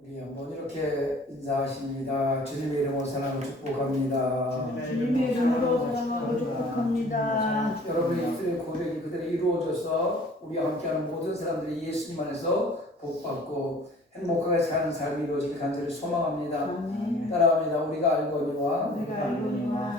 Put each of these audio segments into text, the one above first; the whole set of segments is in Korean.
우리 한번 이렇게 인사하십니다. 주님의 이름으로 사랑하고 축복합니다. 주님의 이름으로 사랑하고 축복합니다. 여러분의 입술의 고백이 그대로 이루어져서 우리와 함께하는 모든 사람들이 예수님 안에서 복받고 행복하게 사는 삶이 이루어지길 간절히 소망합니다. 아멘. 따라갑니다. 우리가 알거니와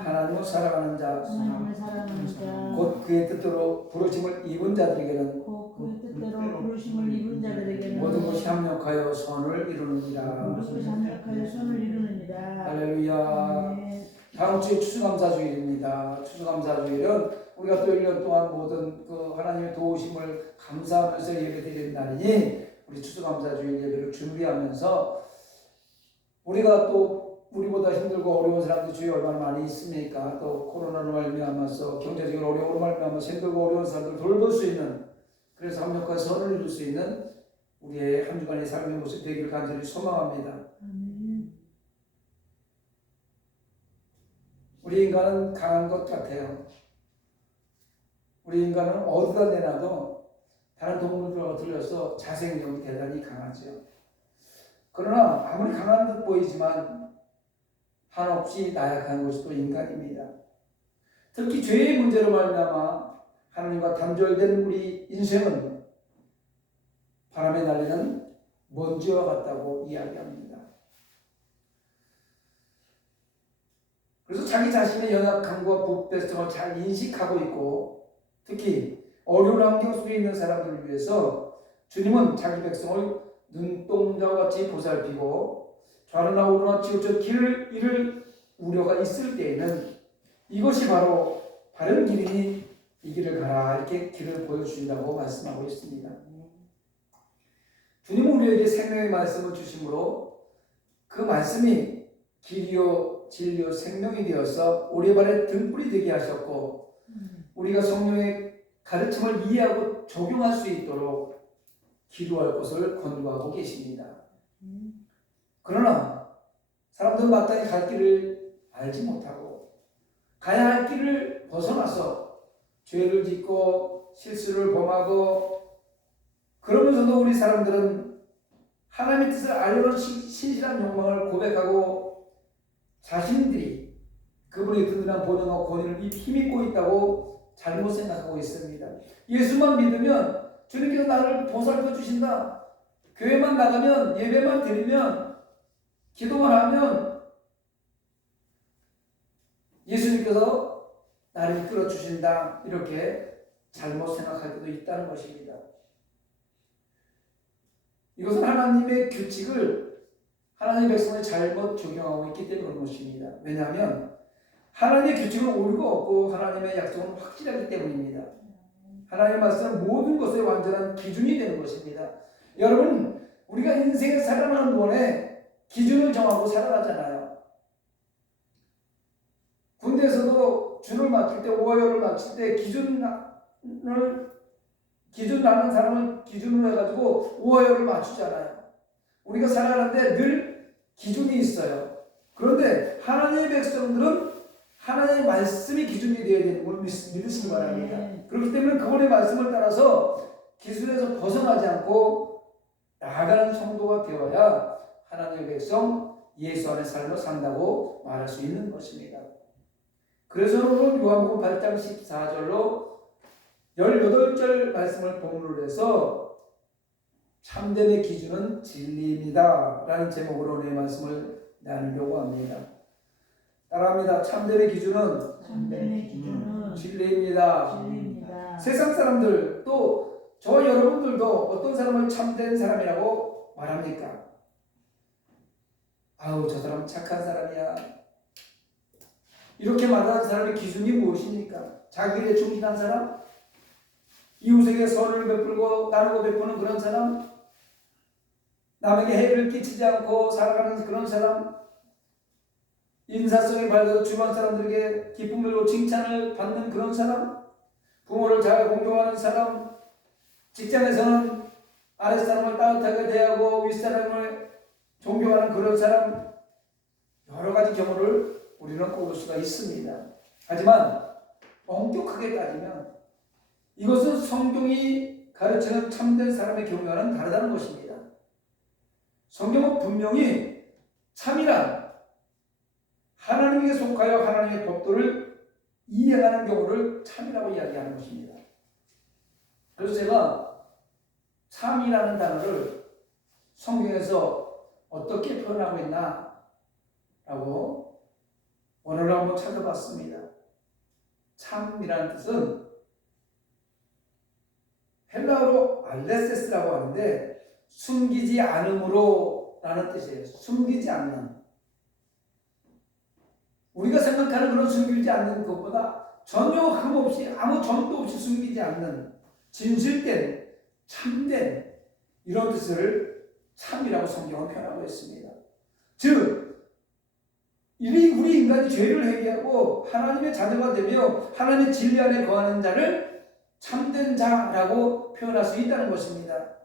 하나님을 사랑하는 자, 하나님을 사랑하는 자, 곧 그의 뜻대로 부르심을 입은 자들에게는 곧 그의 뜻대로 부르심을 입은 자들에게는 모든 것이 합력하여 선을 이루느니라. 모든 것이 합력하여 선을 이루느니라. 할렐루야. 아멘. 다음 주에 추수감사주일입니다. 추수감사주일은 우리가 또 1년 동안 모든 그 하나님의 도우심을 감사하면서 예배드리는 날이니 우리 추수감사주일 예배를 준비하면서 우리가 또 우리보다 힘들고 어려운 사람들이 주위에 얼마나 많이 있습니까? 또 코로나로 말미암아서 경제적으로 어려움으로 말미암아서 힘들고 어려운 사람들을 돌볼 수 있는, 그래서 합력한 선을 이룰 수 있는 우리의 한 주간의 삶의 모습 되기를 간절히 소망합니다. 아멘. 우리 인간은 강한 것 같아요. 우리 인간은 어디다 내놔도 다른 동물들과 틀려서 자생력이 대단히 강하죠. 그러나 아무리 강한 듯 보이지만 한없이 나약한 것이 또 인간입니다. 특히 죄의 문제로 말미암아 하나님과 단절된 우리 인생은 바람에 날리는 먼지와 같다고 이야기합니다. 그래서 자기 자신의 연약함과 부패성을 잘 인식하고 있고, 특히 어려운 환경 속에 있는 사람들을 위해서 주님은 자기 백성을 눈동자와 같이 보살피고 좌로나 우로나 치우쳐 길을 잃을 우려가 있을 때에는 이것이 바로 바른 길이니 이 길을 가라, 이렇게 길을 보여주신다고 말씀하고 있습니다. 주님은 우리에게 생명의 말씀을 주심으로 그 말씀이 길이요 진리요 생명이 되어서 우리 발에 등불이 되게 하셨고, 우리가 성령의 가르침을 이해하고 적용할 수 있도록 기도할 것을 권고하고 계십니다. 그러나 사람들은 마땅히 갈 길을 알지 못하고 가야 할 길을 벗어나서 죄를 짓고 실수를 범하고, 그러면서도 우리 사람들은 하나님의 뜻을 알려는 신실한 욕망을 고백하고 자신들이 그분의 든든한 보능과 권위를 힘입고 있다고 잘못 생각하고 있습니다. 예수만 믿으면 주님께서 나를 보살펴 주신다. 교회만 나가면, 예배만 드리면, 기도만 하면 예수님께서 나를 이끌어 주신다, 이렇게 잘못 생각할 때도 있다는 것입니다. 이것은 하나님의 규칙을 하나님의 백성에 잘못 적용하고 있기 때문에 그런 것입니다. 왜냐하면 하나님의 규칙은 오류가 없고 하나님의 약속은 확실하기 때문입니다. 하나님의 말씀은 모든 것의 완전한 기준이 되는 것입니다. 여러분, 우리가 인생을 살아가는 동안에 기준을 정하고 살아가잖아요. 군대에서도 준을 맞출 때, 오하열을 맞출 때 기준 나는 사람을 기준으로 해가지고 오하열을 맞추잖아요. 우리가 살아가는데 늘 기준이 있어요. 그런데 하나님의 백성들은 하나님의 말씀이 기준이 되어야 되는 걸 믿으시기 바랍니다. 그렇기 때문에 그분의 말씀을 따라서 기준에서 벗어나지 않고 나아가는 성도가 되어야 하나님의 백성 예수 안의 삶을 산다고 말할 수 있는 것입니다. 그래서 오늘 요한복음 8장 14절로 18절 말씀을 본문으로 해서 참됨의 기준은 진리입니다 라는 제목으로 오늘 말씀을 나누려고 합니다. 따라합니다. 참됨의 기준은 진리입니다. 세상 사람들, 또 저와 여러분들도 어떤 사람을 참된 사람이라고 말합니까? 아우, 저 사람 착한 사람이야, 이렇게 말하는 사람의 기준이 무엇입니까? 자기 일에 충실한 사람? 이웃에게 선을 베풀고 나누고 베푸는 그런 사람? 남에게 해를 끼치지 않고 살아가는 그런 사람? 인사성이 밝아서 주변 사람들에게 기쁨으로 칭찬을 받는 그런 사람? 부모를 잘 공경하는 사람? 직장에서는 아랫사람을 따뜻하게 대하고 윗사람을 존경하는 그런 사람? 여러 가지 경우를 우리는 꼽을 수가 있습니다. 하지만 엄격하게 따지면 이것은 성경이 가르치는 참된 사람의 경우와는 다르다는 것입니다. 성경은 분명히 참이란 하나님에게 속하여 하나님의 법도를 이행하는 경우를 참이라고 이야기하는 것입니다. 그래서 제가 참이라는 단어를 성경에서 어떻게 표현하고 있나 라고 원어를 한번 찾아봤습니다. 참이라는 뜻은 헬라어로 알레세스라고 하는데 숨기지 않음으로 라는 뜻이에요. 숨기지 않는. 우리가 생각하는 그런 숨기지 않는 것보다 전혀 흠없이 아무 점도 없이 숨기지 않는 진실된 참된 이런 뜻을 참이라고 성경은 표현하고 있습니다. 즉 우리 인간이 죄를 회개하고 하나님의 자녀가 되며 하나님의 진리 안에 거하는 자를 참된 자라고 표현할 수 있다는 것입니다.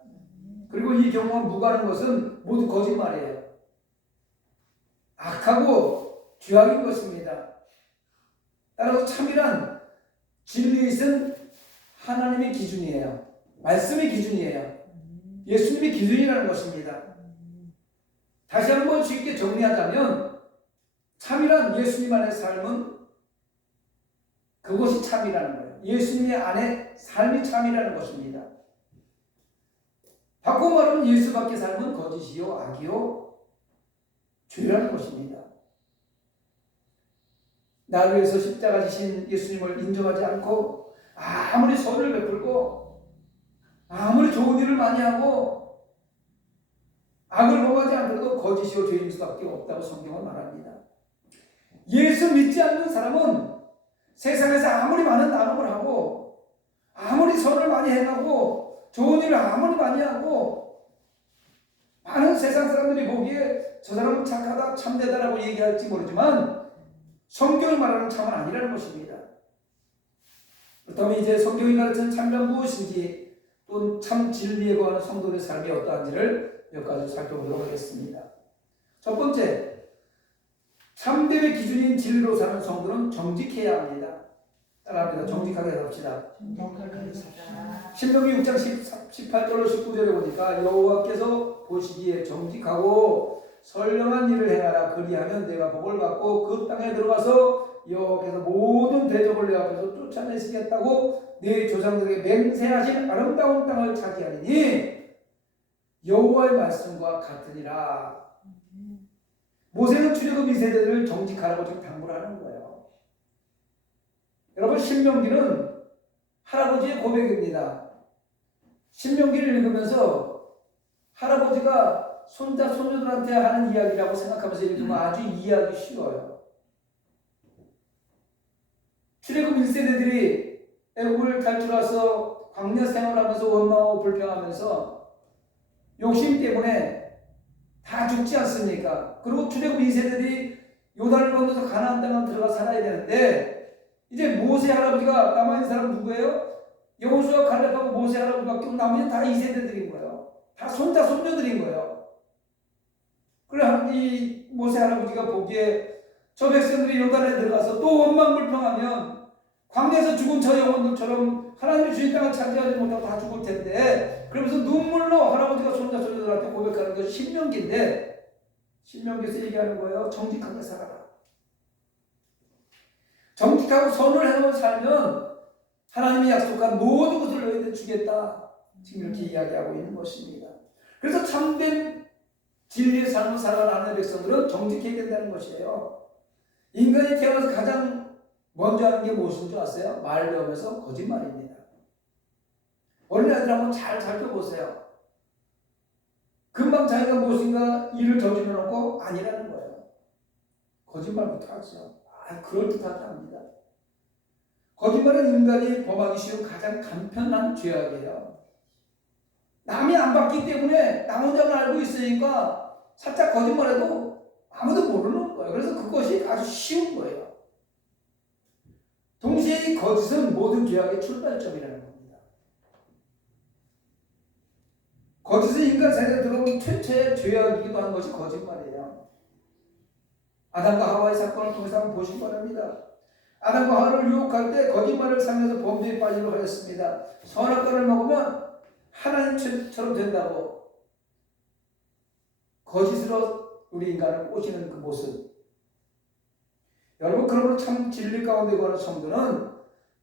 그리고 이 경우와 무관한 것은 모두 거짓말이에요. 악하고 죄악인 것입니다. 따라서 참이란 진리에 있은 하나님의 기준이에요. 말씀의 기준이에요. 예수님의 기준이라는 것입니다. 다시 한번 쉽게 정리하자면 참이란 예수님 안의 삶은 그것이 참이라는 거예요. 예수님 안에 삶이 참이라는 것입니다. 바꿔 말하면 예수 밖의 삶은 거짓이요 악이요 죄라는 것입니다. 나를 위해서 십자가 지신 예수님을 인정하지 않고 아무리 선을 베풀고 아무리 좋은 일을 많이 하고 악을 범하지 않더라도 거짓이요 죄인 수밖에 없다고 성경은 말합니다. 예수 믿지 않는 사람은 세상에서 아무리 많은 나눔을 하고 아무리 선을 많이 행하고 좋은 일을 아무리 많이 하고 많은 세상 사람들이 보기에 저 사람은 착하다 참되다라고 얘기할지 모르지만 성경이 말하는 참은 아니라는 것입니다. 그렇다면 이제 성경이 가르치는 참이란 무엇인지 또 참 진리에 거하는 성도의 삶이 어떠한지를 몇 가지 살펴보도록 하겠습니다. 첫 번째, 참됨의 기준인 진리로 사는 성도는 정직해야 합니다. 따라합니다. 정직하게 삽시다. 신명기 6장 18절로 19절에 보니까 여호와께서 보시기에 정직하고 선량한 일을 행하라. 그리하면 내가 복을 받고 그 땅에 들어가서 여호와께서 모든 대적을 내 앞에서 쫓아내시겠다고 내 조상들에게 맹세하신 아름다운 땅을 차지하리니 여호와의 말씀과 같으니라. 모세는 출애굽 2세대를 정직하라고 지금 당부를 하는 거예요. 여러분, 신명기는 할아버지의 고백입니다. 신명기를 읽으면서 할아버지가 손자, 손녀들한테 하는 이야기라고 생각하면서 읽으면 아주 이해하기 쉬워요. 출애굽 1세대들이 애굽을 탈출해서 광야 생활하면서 원망하고 불평하면서 욕심 때문에 다 죽지 않습니까? 그리고 출애굽 2세대들이 요단을 건너서 가나안 땅을 들어가 살아야 되는데 이제 모세 할아버지가 남아있는 사람 누구예요? 여호수아 갈렙하고 모세 할아버지밖에 없고 나머지는 다 2세대들인 거예요. 다 손자 손녀들인 거예요. 그래 이 모세 할아버지가 보기에 저 백성들이 요단에 들어가서 또 원망불평하면 광야에서 죽은 저 영혼들처럼 하나님의 주인 땅을 차지하지 못하고 다 죽을 텐데, 그러면서 눈물로 할아버지가 손자 손녀들한테 고백하는 것이 신명기인데, 신명기에서 얘기하는 거예요. 정직하게 살아라. 정직하고 선을 행하고 살면 하나님이 약속한 모든 것을 너희들 주겠다. 지금 이렇게 이야기하고 있는 것입니다. 그래서 참된 진리의 삶을 살아가는 백성들은 정직해야 된다는 것이에요. 인간이 태어나서 가장 먼저 하는 게 무엇인 줄 아세요? 말 배우면서 거짓말입니다. 어린아이들 한번 잘 살펴보세요. 금방 자기가 무엇인가 일을 저질러 놓고 아니라는 거예요. 거짓말부터 하죠. 그럴듯하게 합니다. 거짓말은 인간이 범하기 쉬운 가장 간편한 죄악이에요. 남이 안 봤기 때문에 나 혼자만 알고 있으니까 살짝 거짓말해도 아무도 모르는 거예요. 그래서 그것이 아주 쉬운 거예요. 동시에 이 거짓은 모든 죄악의 출발점이라는 겁니다. 거짓은 인간 세계에 들어온 최초의 죄악이기도 한 것이 거짓말이에요. 아담과 하와의 사건을 통해서 한번 보시기 바랍니다. 아담과 하와를 유혹할 때 거짓말을 상해서 범죄에 빠지도록 하였습니다. 선악과를 먹으면 하나님처럼 된다고. 거짓으로 우리 인간을 꼬시는 그 모습. 여러분, 그러므로 참 진리 가운데 거하는 성도는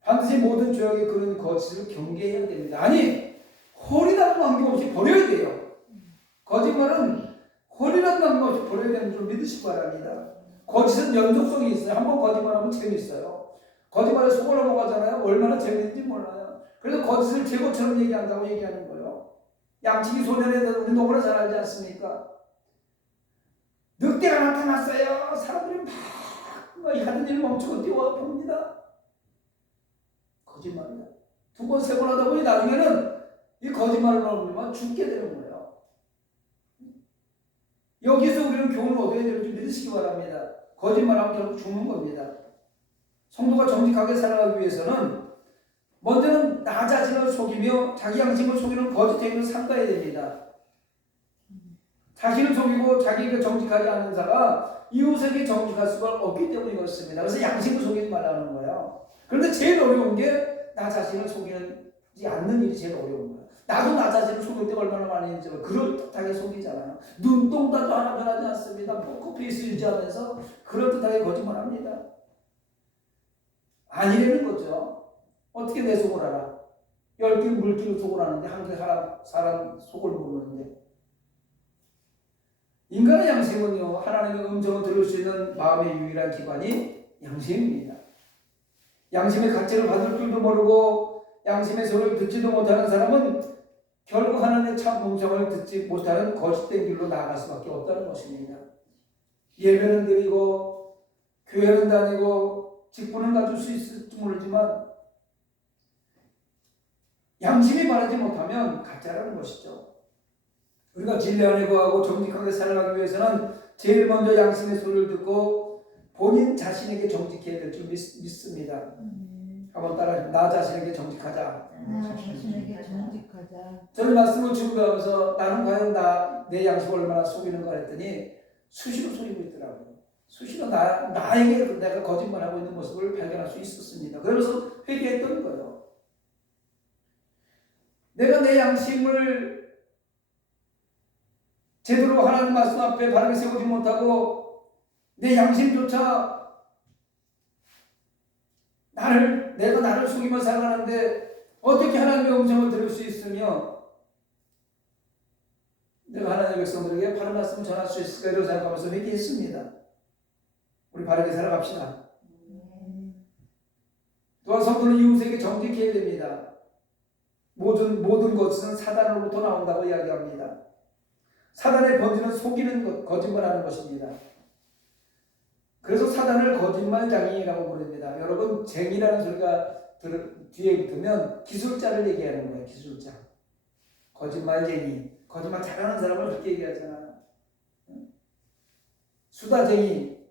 반드시 모든 죄악의 그런 거짓을 경계해야 됩니다. 아니, 홀이라도 남김없이 버려야 돼요. 거짓말은 홀이라도 남김없이 버려야 되는 줄 믿으시기 바랍니다. 거짓은 연속성이 있어요. 한번 거짓말하면 재미있어요. 거짓말에 속을 넘어가잖아요. 얼마나 재미있는지 몰라요. 그래서 거짓을 제고처럼 얘기한다고 얘기하는 거예요. 양치기 소년에 대해서 우리 너무나 잘 알지 않습니까? 늑대가 나타났어요. 사람들이 막 하던 일 멈추고 뛰어와 봅니다. 거짓말이다. 두 번, 세 번 하다 보니 나중에는 이 거짓말을 넘으면 죽게 되는 거예요. 여기서 우리는 교훈을 얻어야 되는 줄 믿으시기 바랍니다. 거짓말하면 결국 죽는 겁니다. 성도가 정직하게 살아가기 위해서는 먼저는 나 자신을 속이며 자기 양심을 속이는 거짓 행위를 삼가야 됩니다. 자신을 속이고 자기가 정직하지 않은 자가 이웃에게 정직할 수가 없기 때문에 그렇습니다. 그래서 양심을 속이지 말라는 거예요. 그런데 제일 어려운 게 나 자신을 속이지 않는 일이 제일 어려운 거예요. 나도 나 자신을 속일 때가 얼마나 많이 있는지 그럴듯하게 속이잖아요. 눈동자도 하나 변하지 않습니다. 포커페이스 유지하면서 그럴듯하게 거짓말합니다. 아니라는 거죠. 어떻게 내 속을 알아? 10개 물기를 속을 아는데 한 개 사람 속을 모르는데. 인간의 양심은요, 하나님의 음성을 들을 수 있는 마음의 유일한 기관이 양심입니다. 양심의 가치를 받을 줄도 모르고 양심의 소리를 듣지도 못하는 사람은 결국 하나님의 참 음성을 듣지 못하는 거짓된 길로 나아갈 수밖에 없다는 것입니다. 예배는 드리고 교회는 다니고 직분은 가질 수 있을지 모르지만 양심이 바르지 못하면 가짜라는 것이죠. 우리가 진리 안에 거하고 정직하게 살아가기 위해서는 제일 먼저 양심의 소리를 듣고 본인 자신에게 정직해야 될 줄 믿습니다. 한번 따라, 나 자신에게 정직하자. 나 자신에게 정직하자. 저는 말씀을 준비하면서 나는 과연 내 양심을 얼마나 속이는가 했더니 수시로 속이고 있더라고요. 수시로 나에게 내가 거짓말하고 있는 모습을 발견할 수 있었습니다. 그러면서 회개했던 거예요. 내가 내 양심을 제대로 하나님 말씀 앞에 바르게 세우지 못하고 내 양심조차 내가 나를 속이며 살아가는데 어떻게 하나님의 음성을 들을 수 있으며 내가 하나님의 백성들에게 바른 말씀을 전할 수 있을까 이런 생각하면서 회개했습니다. 우리 바르게 살아갑시다. 또한 성도는 이웃에게 정직해야 됩니다. 모든 것은 사단으로부터 나온다고 이야기합니다. 사단의 본질은 속이는 것, 거짓말하는 것입니다. 그래서 사단을 거짓말쟁이라고 부릅니다. 여러분, 쟁이라는 소리가 뒤에 붙으면 기술자를 얘기하는 거예요. 기술자. 거짓말쟁이. 거짓말 잘하는 사람을 그렇게 얘기하잖아요. 수다쟁이.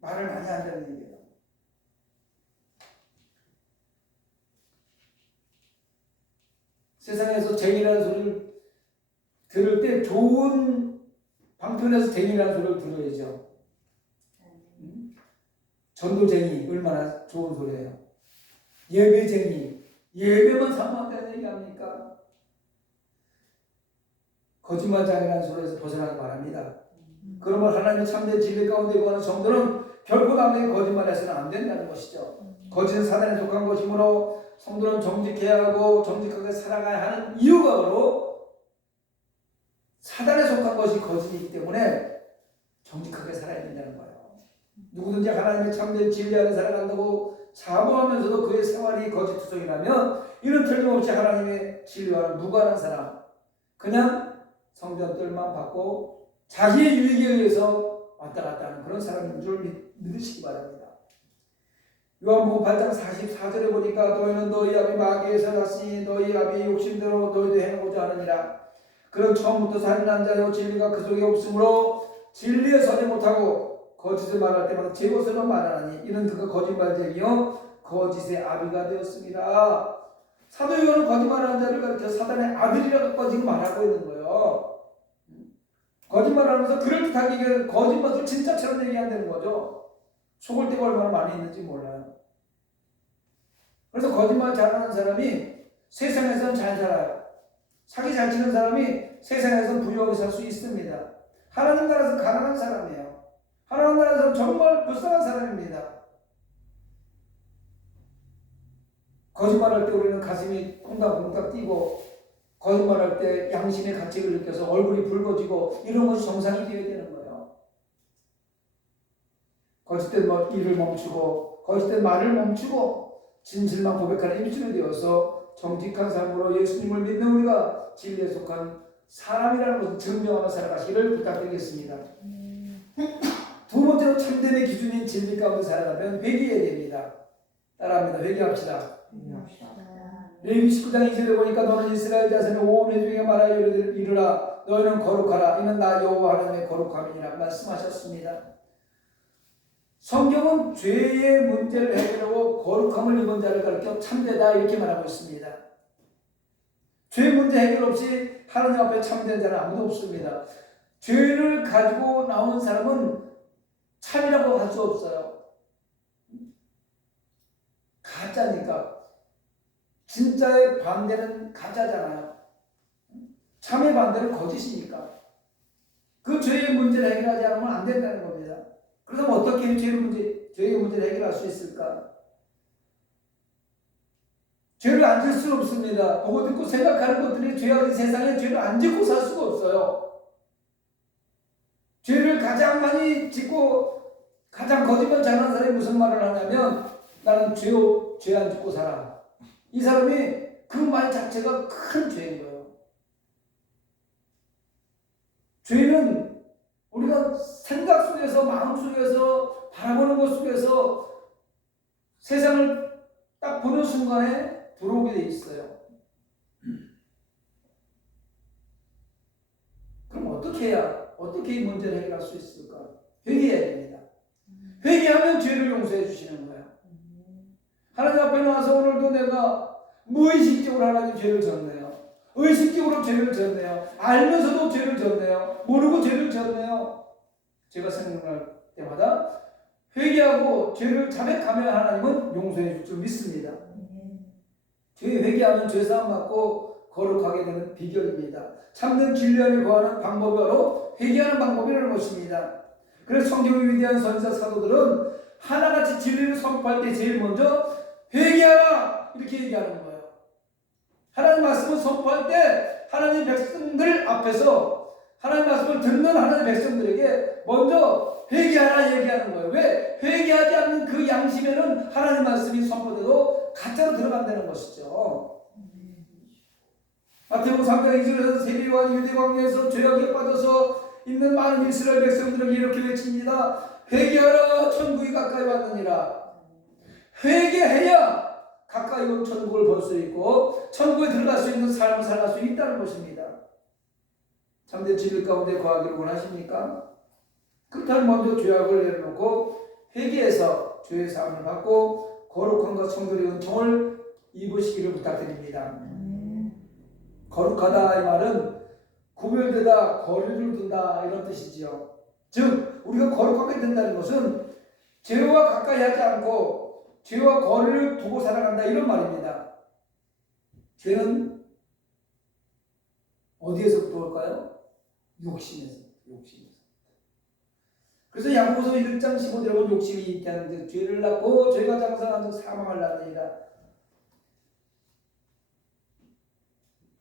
말을 많이 한다는 얘기예요. 세상에서 쟁이라는 소리를 들을 때 좋은 방편에서 쟁이라는 소리를 들어야죠. 전도쟁이 얼마나 좋은 소리예요. 예배쟁이 예배만 사모한다는 얘기 아닙니까? 거짓말장이라는 소리에서 벗어나기 바랍니다. 그러면 하나님의 참된 진리 가운데 거하는 성도는 결코 남에게 거짓말해서는 안 된다는 것이죠. 거짓은 사단에 속한 것이므로 성도는 정직해야 하고 정직하게 살아가야 하는 이유가 바로 사단에 속한 것이 거짓이기 때문에 정직하게 살아야 된다는 거예요. 누구든지 하나님의 참된 진리 안에 살아간다고 자부하면서도 그의 생활이 거짓투성이라면 이는 틀림없이 하나님의 진리와는 무관한 사람, 그냥 성전들만 받고 자기의 유익에 의해서 왔다 갔다 하는 그런 사람인 줄 믿으시기 바랍니다. 요한복음 8장 44절에 보니까 너희는 너희 아비 마귀에서 났으니 너희 아비의 욕심대로 너희도 행하고자 하느니라. 그런 처음부터 살인한 자요 진리가 그 속에 없으므로 진리에 서지 못하고 거짓을 말할 때마다 제 것을만 말하니 이는 그가 거짓말쟁이요 거짓의 아비가 되었습니다. 사도 요한은 거짓말하는 자를 가르쳐 사단의 아들이라고 지금 말하고 있는 거예요. 거짓말하면서 그럴듯하게 거짓말을 진짜처럼 얘기한다는 거죠. 속을 때가 얼마나 많이 있는지 몰라요. 그래서 거짓말 잘하는 사람이 세상에서는 잘 살아요. 사기 잘 치는 사람이 세상에서는 부유하게 살 수 있습니다. 하나님 나라에서 가난한 사람이에요. 하나님 나라에서 정말 불쌍한 사람입니다. 거짓말할 때 우리는 가슴이 콩닥콩닥 뛰고, 거짓말할 때 양심의 가책을 느껴서 얼굴이 붉어지고, 이런 것이 정상이 되어야 되는 거예요. 거짓된 일을 멈추고, 거짓된 말을 멈추고, 진실만 고백하는 일주일이 되어서 정직한 삶으로 예수님을 믿는 우리가 진리에 속한 사람이라는 것을 증명하며 살아가시기를 부탁드리겠습니다. 두 번째로 참됨의 기준인 진리 가운데 살아가면 회개해야 됩니다. 따라합니다. 회개합시다. 레위기 19장 2절에 보니까 너는 이스라엘 자손의 온 회중에게 말하여 이르라 너희는 거룩하라 이는 나 여호와 하나님의 거룩함이니라 말씀하셨습니다. 성경은 죄의 문제를 해결하고 거룩함을 입은 자를 가르쳐 참되다 이렇게 말하고 있습니다. 죄 문제 해결 없이 하나님 앞에 참된 자는 아무도 없습니다. 죄를 가지고 나오는 사람은 참이라고 할 수 없어요. 가짜니까. 진짜의 반대는 가짜잖아요. 참의 반대는 거짓이니까. 그 죄의 문제를 해결하지 않으면 안 된다는 겁니다. 그럼 어떻게 죄의 문제를 해결할 수 있을까? 죄를 안 질 수 없습니다. 보고 듣고 생각하는 것들이 죄악의 세상에 죄를 안 짓고 살 수가 없어요. 죄를 가장 많이 짓고 가장 거짓말 잘하는 사람이 무슨 말을 하냐면 나는 죄 안 짓고 살아. 이 사람이 그 말 자체가 큰 죄인 거예요. 죄는 우리가 생각 속에서 마음 속에서 바라보는 것 속에서 세상을 딱 보는 순간에 들어오게 돼 있어요. 그럼 어떻게 이 문제를 해결할 수 있을까? 회개해야 됩니다. 회개하면 죄를 용서해 주시는 거예요. 하나님 앞에 나와서 오늘도 내가 무의식적으로 하나님 죄를 졌네요. 의식적으로 죄를 졌네요. 알면서도 죄를 졌네요. 모르고 죄를 졌네요. 제가 생각날 때마다 회개하고 죄를 자백하면 하나님은 용서해 줄 줄 믿습니다. 죄 회개하면 죄사함 받고 거룩하게 되는 비결입니다. 참된 진리 안에 거하는 방법이 바로 회개하는 방법이라는 것입니다. 그래서 성경의 위대한 선지자 사도들은 하나같이 진리를 선포할 때 제일 먼저 회개하라 이렇게 얘기하는 거예요. 하나님 말씀을 선포할 때 하나님 백성들 앞에서 하나님 말씀을 듣는 하나님 백성들에게 먼저 회개하라 얘기하는 거예요. 왜? 회개하지 않는 그 양심에는 하나님 말씀이 선포돼도 가짜로 들어간다는 것이죠. 마태복음 3장 2절에서 세리와 유대 광야에서 죄악에 빠져서 있는 많은 이스라엘 백성들에게 이렇게 외칩니다. 회개하라 천국이 가까이 왔느니라. 회개해야 가까이 온 천국을 볼 수 있고 천국에 들어갈 수 있는 삶을 살아갈 수 있다는 것입니다. 참된 진리 가운데 거하기를 원하십니까? 그렇다면 먼저 죄악을 내려놓고 회개해서 죄의 사함을 받고 거룩함과 성결의 은총을 입으시기를 부탁드립니다. 거룩하다 이 말은 구별되다, 거리를 둔다 이런 뜻이지요. 즉 우리가 거룩하게 된다는 것은 죄와 가까이 하지 않고 죄와 거리를 두고 살아간다 이런 말입니다. 죄는 어디에서부터 올까요? 욕심에서. 그래서 야고보서 1장 15절에 보면 욕심이 있다는데 죄를 낳고 죄가 장성한 즉 사망을 낳느니라.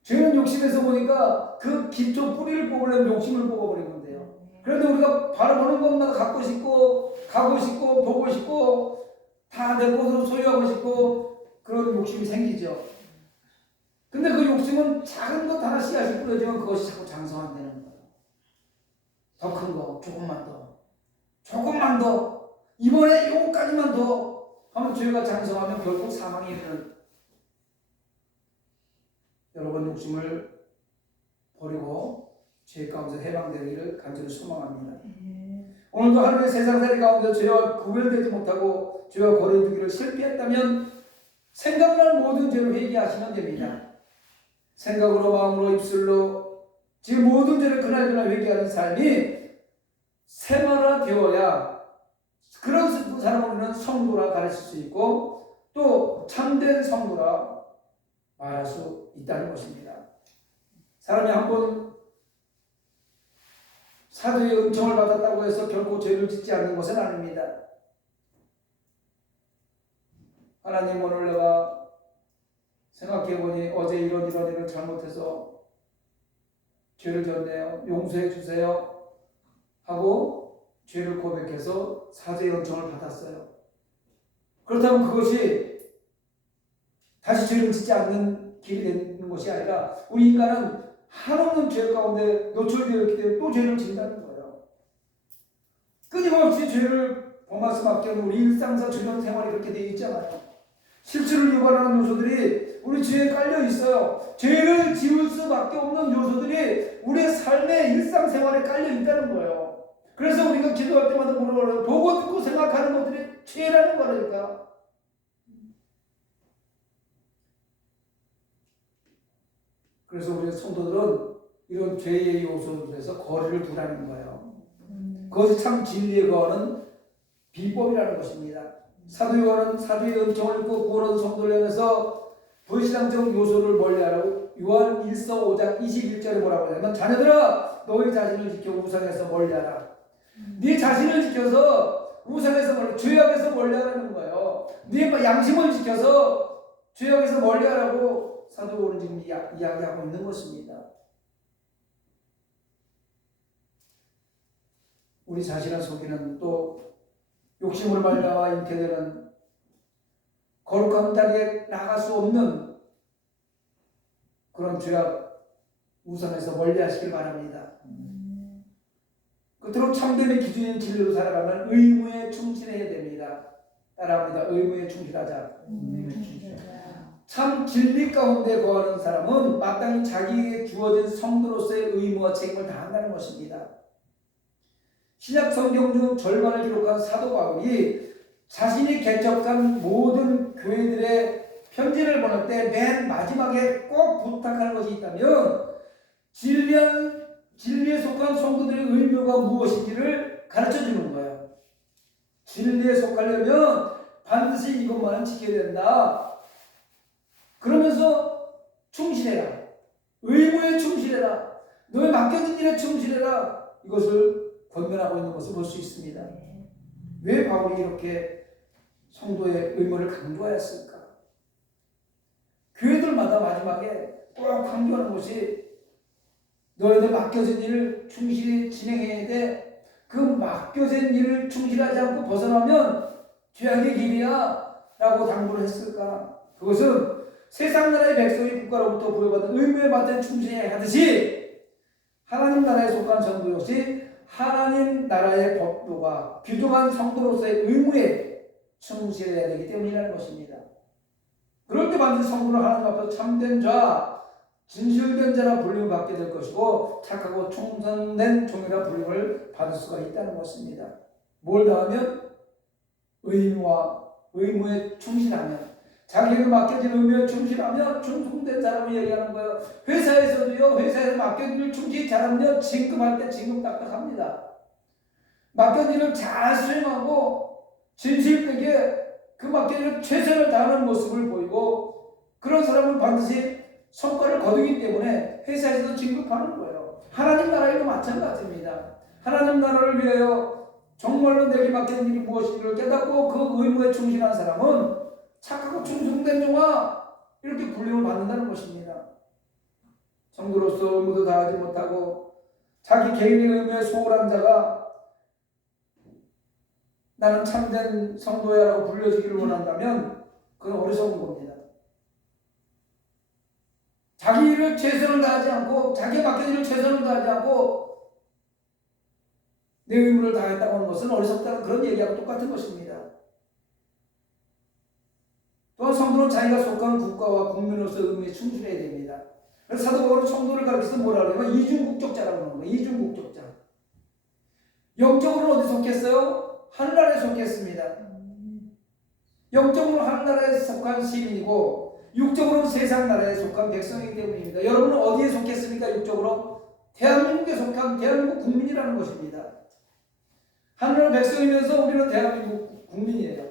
죄는 욕심에서 보니까 그 기초 뿌리를 뽑으려면 욕심을 뽑아버리면 돼요. 그런데 우리가 바라보는 것마다 갖고 싶고 가고 싶고 보고 싶고 다 내 것으로 소유하고 싶고 그런 욕심이 생기죠. 근데 그 욕심은 작은 것 하나 씨앗이 뿌려지면 그것이 자꾸 장성한다는 거예요. 더 큰 거, 조금만 더, 이번에 요거까지만 더 하면 죄가 장성하면 결국 사망에 이르는. 여러분 욕심을 버리고 죄 가운데 해방되기를 간절히 소망합니다. 오늘도 하루의 세상살이 가운데 죄와 구별되지 못하고 죄와 거리두기를 실패했다면 생각날 모든 죄를 회개하시면 됩니다. 생각으로 마음으로 입술로 지금 모든 죄를 그날 회개하는 삶이 생활화되어야 그런 사람을 우리는 성도라 가르칠 수 있고 또 참된 성도라 말할 수 있다는 것입니다. 사람이 한번 사도의 은총을 받았다고 해서 결코 죄를 짓지 않는 것은 아닙니다. 하나님, 오늘 내가 생각해보니 어제 이런 일을 잘못해서 죄를 졌네요. 용서해 주세요 하고 죄를 고백해서 사도의 은총을 받았어요. 그렇다면 그것이 다시 죄를 짓지 않는 길이 되는 것이 아니라 우리 인간은 한없는 죄 가운데 노출되어 있기 때문에 또 죄를 짓는다는 거예요. 끊임없이 죄를 범할 수밖에 없는 우리 일상사 주변 생활이 그렇게 되어 있잖아요. 실수를 유발하는 요소들이 우리 죄에 깔려 있어요. 죄를 지을 수밖에 없는 요소들이 우리의 삶의 일상생활에 깔려 있다는 거예요. 그래서 우리가 기도할 때마다 뭐라고 그래요? 보고 듣고 생각하는 것들이 죄라는 거라니까. 그래서 우리 성도들은 이런 죄의 요소들에서 거리를 두라는 거예요. 그것이 참 진리에 거하는 비법이라는 것입니다. 사도 요한은 사도의 은총을 입고 구원한 성도를 향해서 불신앙적 요소를 멀리하라고 요한 1서 5장 21절에 뭐라고 하냐면 자녀들아 너희 자신을 지켜 우상에서 멀리하라. 네 자신을 지켜서 우상에서 멀리, 죄악에서 멀리하라는 거예요. 네 양심을 지켜서 죄악에서 멀리하라고 사도 요한은 지금 이야기하고 있는 것입니다. 우리 자신을 속이는 또 욕심으로 말미암아 잉태되는 거룩한 자리에 나갈 수 없는 그런 죄악 우상에서 멀리하시길 바랍니다. 끝으로 참됨의 기준인 진리로 살아가면 의무에 충실해야 됩니다. 따라합니다. 의무에 충실하자. 참 진리 가운데 거하는 사람은 마땅히 자기에게 주어진 성도로서의 의무와 책임을 다한다는 것입니다. 신약 성경 중 절반을 기록한 사도 바울이 자신이 개척한 모든 교회들의 편지를 보낼 때 맨 마지막에 꼭 부탁하는 것이 있다면 진리에 속한 성도들의 의무가 무엇인지를 가르쳐 주는 거예요. 진리에 속하려면 반드시 이것만은 지켜야 된다. 그러면서 충실해라. 의무에 충실해라. 너의 맡겨진 일에 충실해라. 이것을 권면하고 있는 것을 볼 수 있습니다. 왜 바울이 이렇게 성도의 의무를 강조하였을까? 교회들마다 마지막에 꼭 강조하는 것이 너희들 맡겨진 일을 충실히 진행해야 돼. 그 맡겨진 일을 충실하지 않고 벗어나면 죄악의 길이야 라고 당부를 했을까? 그것은 세상 나라의 백성이 국가로부터 부여받은 의무에 맞는 충실해야 하듯이 하나님 나라에 속한 성도 역시 하나님 나라의 법도가 규정한 성도로서의 의무에 충실해야 되기 때문이라는 것입니다. 그럴 때 반드시 성도는 하나님 앞에서 참된 자, 진실된 자라 불림을 받게 될 것이고 착하고 충성된 종이라 불림을 받을 수가 있다는 것입니다. 뭘 다하면? 의무에 충실하면, 자기에게 맡겨진 의무에 충실하면 충성된 사람을 얘기하는 거예요. 회사에서도요, 회사에서 맡겨진 일을 충실히 잘하면 진급할 때 진급 딱딱합니다. 맡겨진 일을 잘 수행하고 진실되게 그 맡겨진 일을 최선을 다하는 모습을 보이고 그런 사람은 반드시 성과를 거두기 때문에 회사에서도 진급하는 거예요. 하나님 나라에도 마찬가지입니다. 하나님 나라를 위하여 정말로 내게 맡겨진 일이 무엇인지를 깨닫고 그 의무에 충실한 사람은 착하고 충성된 종아 이렇게 불림을 받는다는 것입니다. 성도로서 의무도 다하지 못하고 자기 개인의 의무에 소홀한 자가 나는 참된 성도야라고 불려지기를 원한다면 그건 어리석은 겁니다. 자기 일을 최선을 다하지 않고 자기의 맡겨진 일을 최선을 다하지 않고 내 의무를 다했다고 하는 것은 어리석다는 그런 얘기하고 똑같은 것입니다. 또한 성도는 자기가 속한 국가와 국민으로서 의무에 충실해야 됩니다. 그래서 사도 바울은 성도를 가르쳐서 뭐라 그러냐면 이중국적자라고 하는 거예요. 이중국적자. 영적으로는 어디 속했어요? 하늘나라에 속했습니다. 영적으로는 하늘나라에 속한 시민이고 육적으로는 세상 나라에 속한 백성이기 때문입니다. 여러분은 어디에 속했습니까? 육적으로? 대한민국에 속한 대한민국 국민이라는 것입니다. 하늘나라 백성이면서 우리는 대한민국 국민이에요.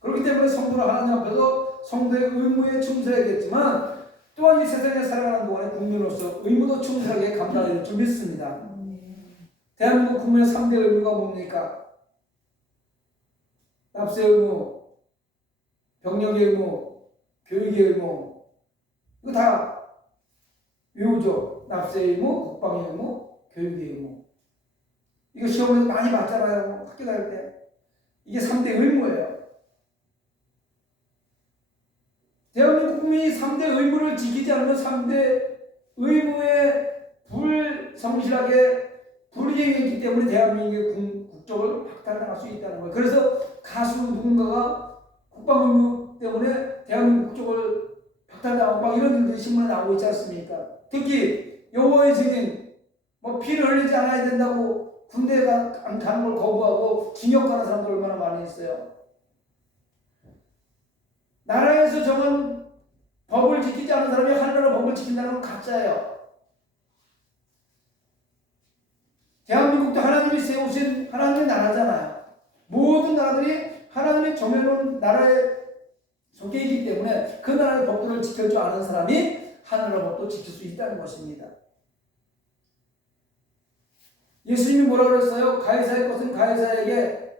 그렇기 때문에 성도는 하나님 앞에서 성도의 의무에 충실해야겠지만 또한 이 세상에 살아가는 동안에 국민으로서 의무도 충실하게 감당해야 될 줄 믿습니다. 대한민국 국민의 3대 의무가 뭡니까? 납세 의무, 병력의 의무, 교육의 의무. 이거 다 외우죠. 납세 의무, 국방의 의무, 교육의 의무. 이거 시험에서 많이 봤잖아요. 학교 다닐 때. 이게 3대 의무예요. 대한민국 국민이 3대 의무를 지키지 않으면 3대 의무에 불성실하게 불이행했기 때문에 대한민국의 국적을 박탈당할 수 있다는 거예요. 그래서 가수 누군가가 국방 의무 때문에 대한민국 국적을 박탈당하고 막 이런 일들이 신문에 나오고 있지 않습니까? 특히 여호와의 증인, 뭐 피를 흘리지 않아야 된다고 군대에 가는 걸 거부하고 징역 가는 사람들 얼마나 많이 있어요. 나라에서 정한 법을 지키지 않은 사람이 하늘나라 법을 지킨다는 건 가짜예요. 대한민국도 하나님이 세우신 하나님의 나라잖아요. 모든 나라들이 하나님이 정해놓은 나라에 속해 있기 때문에 그 나라의 법들을 지킬 줄 아는 사람이 하늘나라 법도 지킬 수 있다는 것입니다. 예수님이 뭐라고 그랬어요? 가이사의 것은 가이사에게,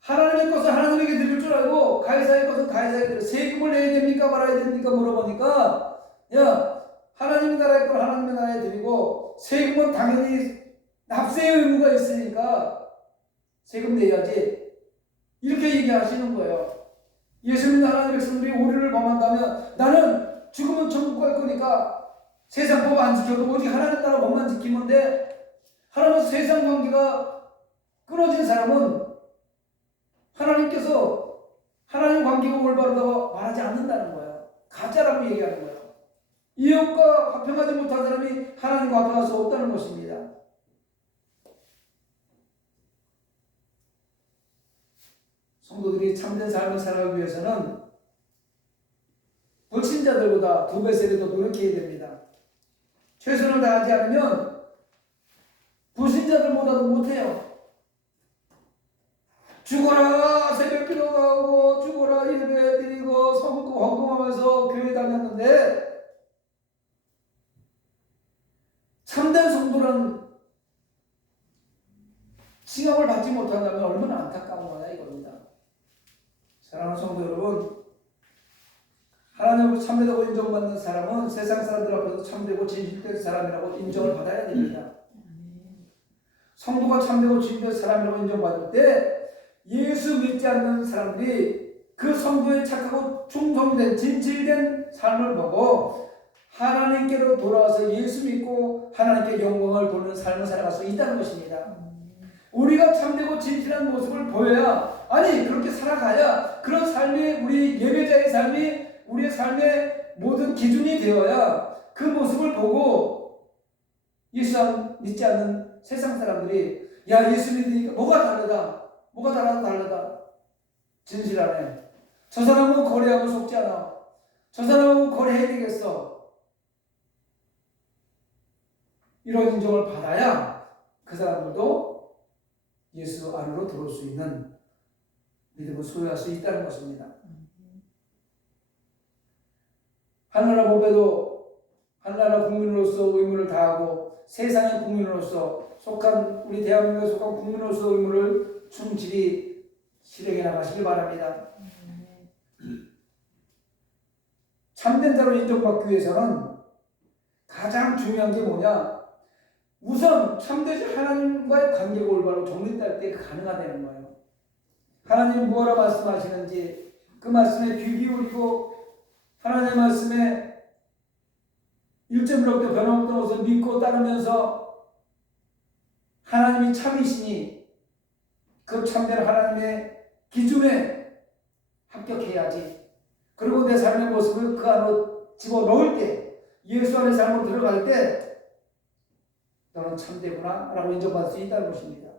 하나님의 것을 하나님에게 드릴 줄 알고 가이사의 것은 가이사에게 드려. 세금을 내야 됩니까 말아야 됩니까 물어보니까, 야, 하나님 나라의 걸 하나님의 나라에 드리고 세금은 당연히 납세의 의무가 있으니까 세금 내야지, 이렇게 얘기하시는 거예요. 예수 믿는 하나님의 백성들이 오류를 범한다면 나는 죽으면 천국 갈 거니까 세상 법 안 지켜도 오직 하나님 나라 법만 지키면 돼. 하나님과 세상 관계가 끊어진 사람은 하나님께서 하나님 관계가 올바르다고 말하지 않는다는 거예요. 가짜라고 얘기하는 거예요. 이웃과 화평하지 못한 사람이 하나님과 화평할 수 없다는 것입니다. 성도들이 참된 삶을 살아가기 위해서는 불신자들보다 2배, 3배 더 노력해야 됩니다. 최선을 다하지 않으면 불신자들보다도 못해요. 죽어라 새벽 기도하고 죽어라 예배 드리고 성금 헌금하면서 교회 다녔는데 참된 성도는 칭함을 받지 못한다면 얼마나 안타까운 거냐 이겁니다. 사랑하는 성도 여러분, 하나님으로 참되다고 인정받는 사람은 세상 사람들 앞에서 참되고 진실된 사람이라고 인정을 받아야 됩니다. 성도가 참되고 진실된 사람이라고 인정받을 때 예수 믿지 않는 사람들이 그 성도의 착하고 충성된 진실된 삶을 보고 하나님께로 돌아와서 예수 믿고 하나님께 영광을 돌리는 삶을 살아갈 수 있다는 것입니다. 우리가 참되고 진실한 모습을 보여야, 아니 그렇게 살아가야 그런 삶이 우리 예배자의 삶이 우리의 삶의 모든 기준이 되어야 그 모습을 보고 예수 믿지 않는 세상 사람들이 야 예수 믿으니까 뭐가 다르다, 뭐가 다르다, 진실하네, 저 사람은 거래하고 속지 않아, 저 사람은 거래해야 되겠어, 이런 인정을 받아야 그 사람들도 예수 안으로 들어올 수 있는 믿음을 소유할 수 있다는 것입니다. 하늘나라 법에도 하늘나라 국민으로서 의무를 다하고 세상의 국민으로서 속한 우리 대한민국에 속한 국민으로서 의무를 충실히 실행해 나가시기 바랍니다. 참된 자로 인정받기 위해서는 가장 중요한 게 뭐냐? 우선 참되신 하나님과의 관계가 올바로 정립될 때 가능하다는 거예요. 하나님이 무엇라 말씀하시는지 그 말씀에 귀 기울이고 하나님의 말씀에 1.1억도 변함없던 것을 믿고 따르면서 하나님이 참이시니 그 참된 하나님의 기준에 합격해야지. 그리고 내 삶의 모습을 그 안으로 집어넣을 때, 예수 안의 삶으로 들어갈 때 너는 참되구나 라고 인정받을 수 있다는 것입니다.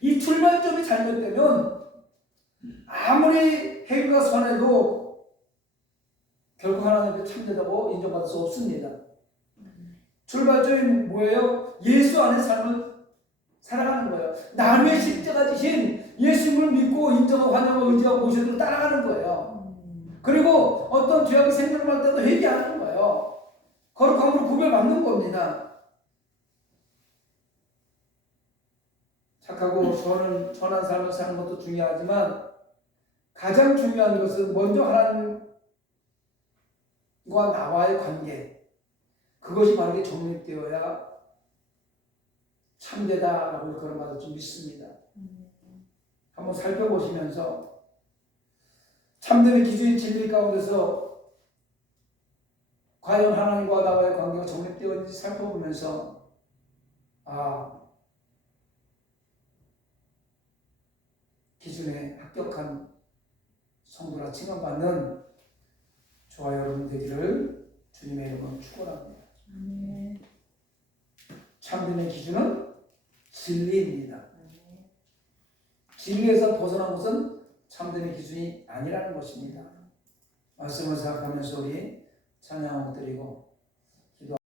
이 출발점이 잘못되면 아무리 행위가 선해도 결국 하나님께 참되다고 인정받을 수 없습니다. 출발점이 뭐예요? 예수 안의 삶을 살아가는 거예요. 나의 십자가 지신 예수님을 믿고 인정하고 환영하고 의지하고 모셔도 따라가는 거예요. 그리고 어떤 죄악이 생각날 때도 회개하는 거예요. 거룩함으로 구별받는 겁니다. 착하고 선한 삶을 사는 것도 중요하지만 가장 중요한 것은 먼저 하나님과 나와의 관계, 그것이 바르게 정립되어야 참되다라고 그런 말을 좀 믿습니다. 한번 살펴보시면서 참되는 기준이 진리 가운데서 과연 하나님과 나와의 관계가 정립되었는지 살펴보면서 기준에 합격한 성도라 칭함받는 저와 여러분 되기를 주님의 이름으로 축원합니다. 참되는 기준은 진리입니다. 진리에서 벗어난 것은 참되는 기준이 아니라는 것입니다. 말씀을 생각하면서 우리 찬양을 드리고